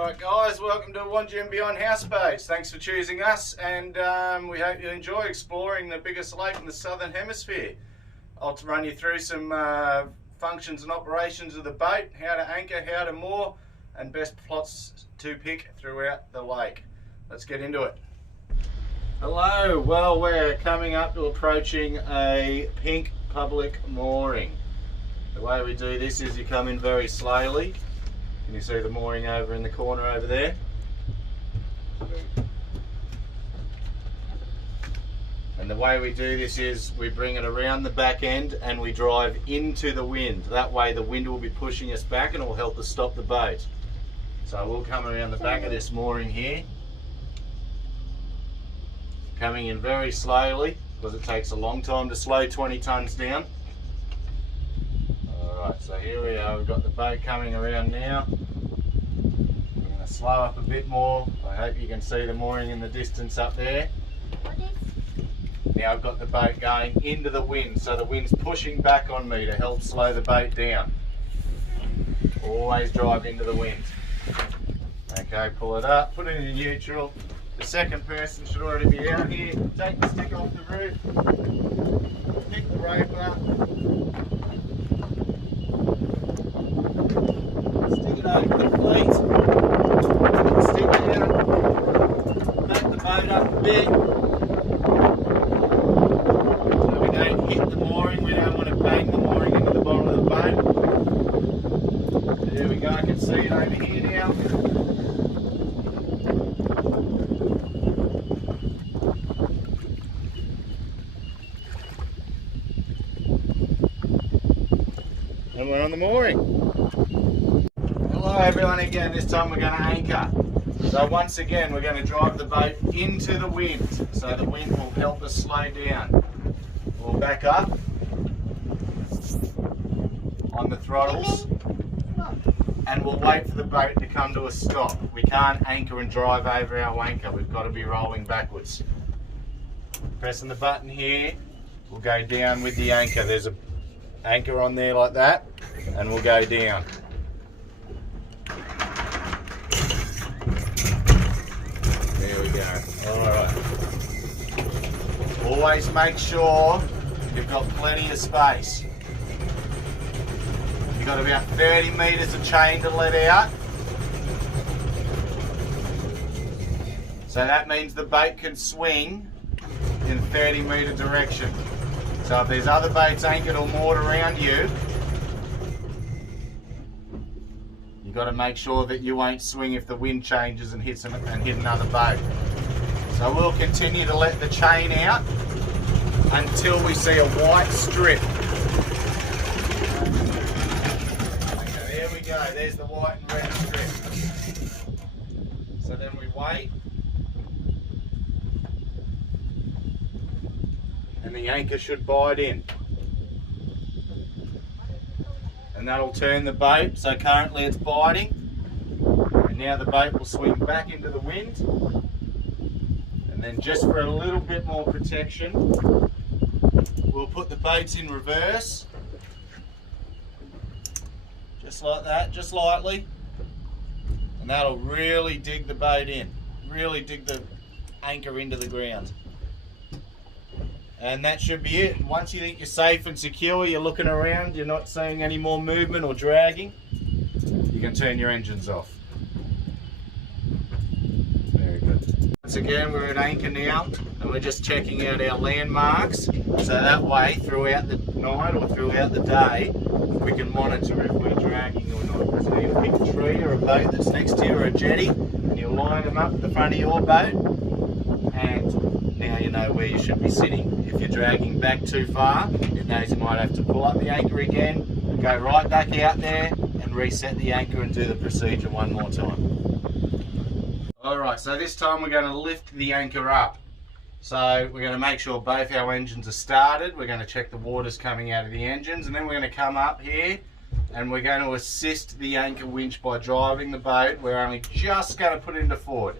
Alright guys, welcome to Wangi and Beyond Houseboats. Thanks for choosing us, and we hope you enjoy exploring the biggest lake in the southern hemisphere. I'll run you through some functions and operations of the boat, how to anchor, how to moor, and best plots to pick throughout the lake. Let's get into it. Hello, well we're coming up to approaching a pink public mooring. The way we do this is you come in very slowly. Can you see the mooring over in the corner over there? And the way we do this is we bring it around the back end and we drive into the wind. That way the wind will be pushing us back and it will help us stop the boat. So we'll come around the back of this mooring here. Coming in very slowly because it takes a long time to slow 20 tonnes down. Alright, so here we are, we've got the boat coming around now. We're going to slow up a bit more. I hope you can see the mooring in the distance up there. Now I've got the boat going into the wind, so the wind's pushing back on me to help slow the boat down. Always drive into the wind. Okay, pull it up, put it in neutral. The second person should already be out here. Take the stick off the roof, pick the rope up. Stick it over the fleet, stick down, back the boat up a bit, so we don't hit the mooring, we don't want to bang the mooring into the bottom of the boat. There we go, I can see it over here now. And we're on the mooring. Hello everyone again, this time we're going to anchor. So once again we're going to drive the boat into the wind, so the wind will help us slow down. We'll back up on the throttles and we'll wait for the boat to come to a stop. We can't anchor and drive over our anchor, we've got to be rolling backwards. Pressing the button here, we'll go down with the anchor. There's an anchor on there like that and we'll go down. There we go. Alright. Always make sure you've got plenty of space. You've got about 30 metres of chain to let out. So that means the boat can swing in a 30 metre direction. So if there's other boats anchored or moored around you, you've got to make sure that you won't swing if the wind changes and hit another boat. So we'll continue to let the chain out until we see a white strip. Okay, there we go, there's the white and red strip. So then we wait. And the anchor should bite in. And that'll turn the boat, so currently it's biting. And now the boat will swing back into the wind. And then just for a little bit more protection, we'll put the boats in reverse. Just like that, just lightly. And that'll really dig the boat in. Really dig the anchor into the ground. And that should be it. Once you think you're safe and secure, you're looking around, you're not seeing any more movement or dragging, you can turn your engines off. Very good. Once again, we're at anchor now, and we're just checking out our landmarks, so that way, throughout the night or throughout the day, we can monitor if we're dragging or not. So you pick a tree or a boat that's next to you or a jetty, and you line them up at the front of your boat, and now you know where you should be sitting. If you're dragging back too far, it knows you might have to pull up the anchor again, go right back out there and reset the anchor and do the procedure one more time. Alright, so this time we're going to lift the anchor up. So we're going to make sure both our engines are started, we're going to check the water's coming out of the engines, and then we're going to come up here and we're going to assist the anchor winch by driving the boat. We're only just going to put it into forward.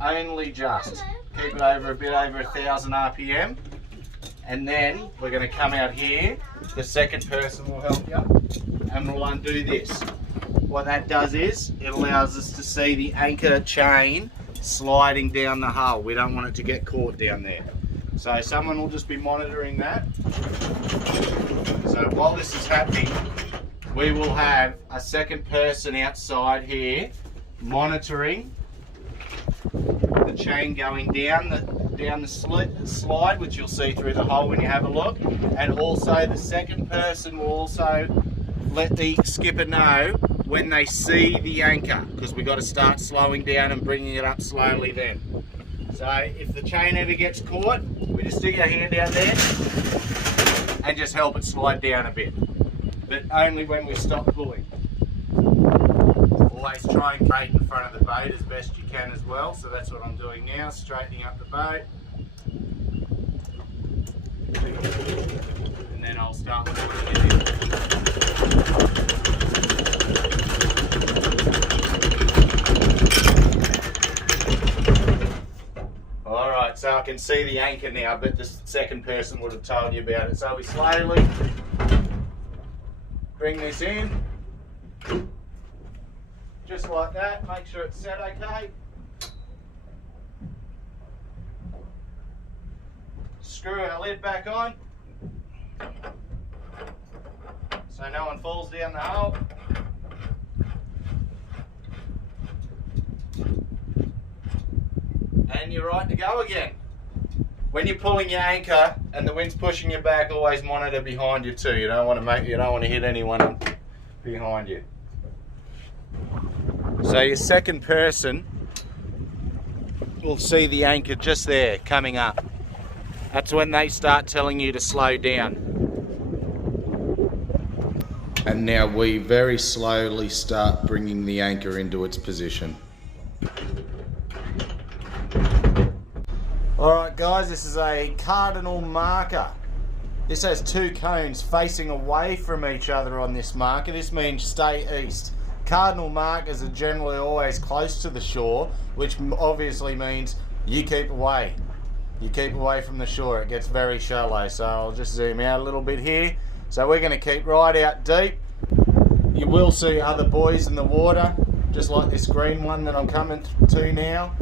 Only just. Keep it over a bit over 1,000 RPM. And then we're going to come out here. The second person will help you. And we'll undo this. what that does is it allows us to see the anchor chain sliding down the hull. We don't want it to get caught down there. So someone will just be monitoring that. So while this is happening, we will have a second person outside here monitoring the chain going down the slide, which you'll see through the hole when you have a look. And also the second person will also let the skipper know when they see the anchor, because we've got to start slowing down and bringing it up slowly then. So if the chain ever gets caught, we just stick our hand out there and just help it slide down a bit, but only when we stop pulling. Always try and straighten in front of the boat as best you can as well, so that's what I'm doing now, straightening up the boat. And then I'll start pulling it in. Alright, so I can see the anchor now, but the second person would have told you about it. So we slowly bring this in, just like that, make sure it's set okay. Screw our lid back on, so no one falls down the hole. And you're right to go again. When you're pulling your anchor and the wind's pushing you back, always monitor behind you too. You don't want to hit anyone behind you. So your second person will see the anchor just there coming up. That's when they start telling you to slow down. And now we very slowly start bringing the anchor into its position. Alright guys, this is a cardinal marker. This has two cones facing away from each other on this marker. This means stay east. Cardinal markers are generally always close to the shore, which obviously means you keep away. You keep away from the shore. It gets very shallow. So I'll just zoom out a little bit here. So we're going to keep right out deep. You will see other buoys in the water, just like this green one that I'm coming to now.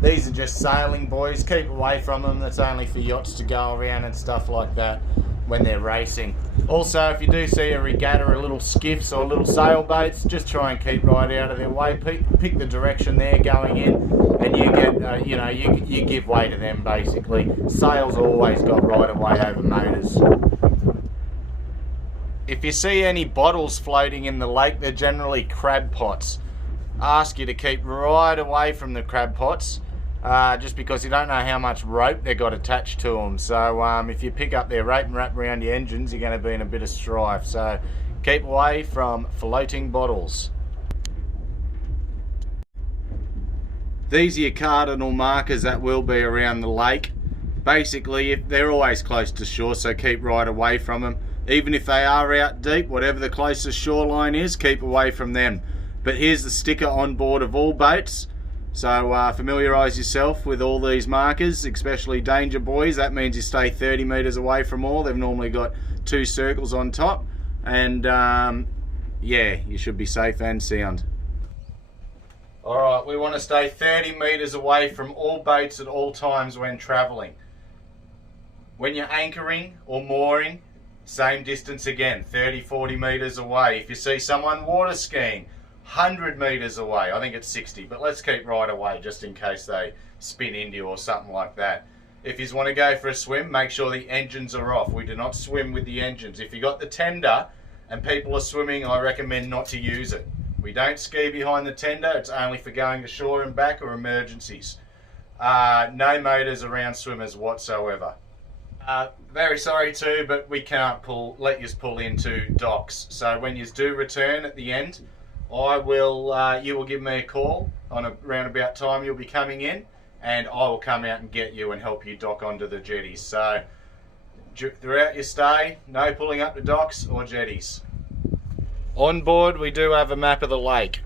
These are just sailing buoys. Keep away from them. That's only for yachts to go around and stuff like that when they're racing. Also, if you do see a regatta or little skiffs or little sailboats, just try and keep right out of their way. Pick the direction they're going in, and you get, you give way to them basically. Sails always got right of way over motors. If you see any bottles floating in the lake, they're generally crab pots. Ask you to keep right away from the crab pots, just because you don't know how much rope they've got attached to them. So if you pick up their rope and wrap around your engines, you're going to be in a bit of strife. So keep away from floating bottles. These are your cardinal markers that will be around the lake. Basically, they're always close to shore, so keep right away from them. Even if they are out deep, whatever the closest shoreline is, keep away from them. But here's the sticker on board of all boats. So familiarise yourself with all these markers, especially danger buoys. That means you stay 30 metres away from all. They've normally got 2 circles on top. And yeah, you should be safe and sound. Alright, we want to stay 30 metres away from all boats at all times when travelling. When you're anchoring or mooring, same distance again, 30-40 metres away. If you see someone water skiing, 100 metres away. I think it's 60, but let's keep right away just in case they spin into you or something like that. If you want to go for a swim, make sure the engines are off. We do not swim with the engines. If you got the tender and people are swimming, I recommend not to use it. We don't ski behind the tender. It's only for going to shore and back or emergencies. No motors around swimmers whatsoever. Very sorry too, but we can't let you pull into docks. So when you do return at the end, you will give me a call on a roundabout time you'll be coming in, and I will come out and get you and help you dock onto the jetties. So throughout your stay, no pulling up to docks or jetties. On board we do have a map of the lake.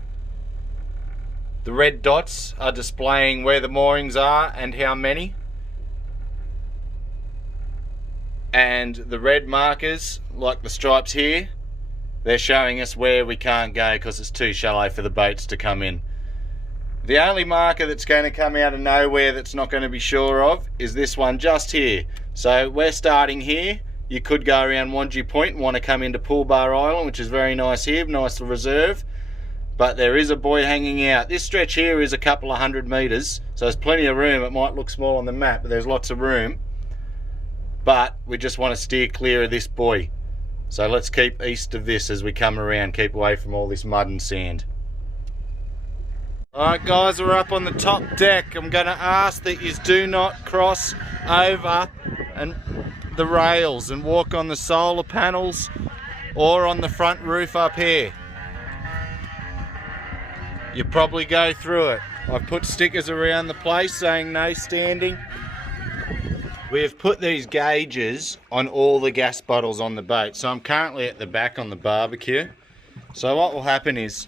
The red dots are displaying where the moorings are and how many. And the red markers, like the stripes here, they're showing us where we can't go because it's too shallow for the boats to come in. The only marker that's going to come out of nowhere that's not going to be sure of is this one just here. So we're starting here. You could go around Wangi Point and want to come into Pool Bar Island, which is very nice here, nice reserve. But there is a buoy hanging out. This stretch here is a couple of 100 metres, so there's plenty of room. It might look small on the map, but there's lots of room. But we just want to steer clear of this buoy. So let's keep east of this as we come around, keep away from all this mud and sand. Alright guys, we're up on the top deck. I'm going to ask that you do not cross over and the rails and walk on the solar panels or on the front roof up here. You probably go through it. I've put stickers around the place saying no standing. We have put these gauges on all the gas bottles on the boat. So I'm currently at the back on the barbecue. So what will happen is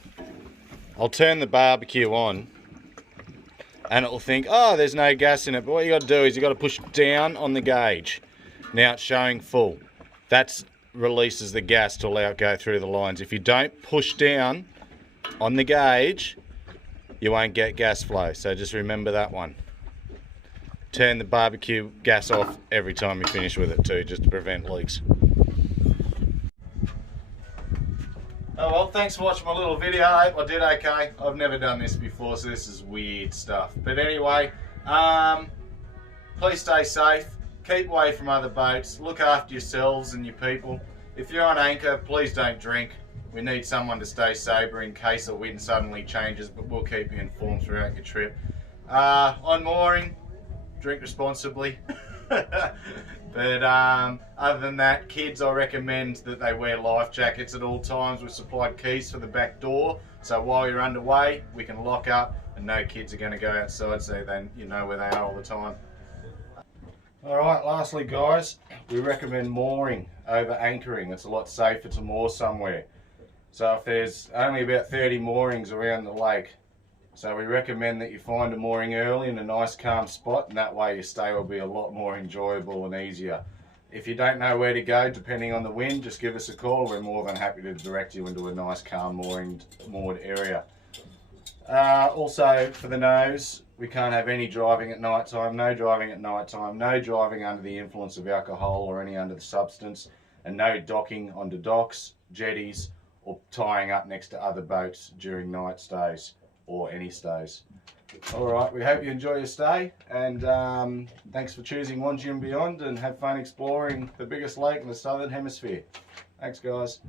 I'll turn the barbecue on and it will think, oh, there's no gas in it. But what you got to do is you got to push down on the gauge. Now it's showing full. That releases the gas to allow it to go through the lines. If you don't push down on the gauge, you won't get gas flow. So just remember that one. Turn the barbecue gas off every time you finish with it too, just to prevent leaks. Oh well, thanks for watching my little video. I hope I did okay. I've never done this before, so this is weird stuff. But anyway, please stay safe. Keep away from other boats. Look after yourselves and your people. If you're on anchor, please don't drink. We need someone to stay sober in case the wind suddenly changes, but we'll keep you informed throughout your trip. On mooring, drink responsibly. But other than that, kids, I recommend that they wear life jackets at all times. We've supplied keys for the back door, so while you're underway, we can lock up and no kids are going to go outside, so then you know where they are all the time. Alright, lastly guys, we recommend mooring over anchoring. It's a lot safer to moor somewhere. So if there's only about 30 moorings around the lake, so we recommend that you find a mooring early in a nice calm spot, and that way your stay will be a lot more enjoyable and easier. If you don't know where to go, depending on the wind, just give us a call. We're more than happy to direct you into a nice calm moored area. Also, for the nose, we can't have any driving at night time, no driving at night time, no driving under the influence of alcohol or any other substance, and no docking onto docks, jetties, or tying up next to other boats during night stays or any stays. Alright, we hope you enjoy your stay, and thanks for choosing Wangi and Beyond, and have fun exploring the biggest lake in the southern hemisphere. Thanks guys.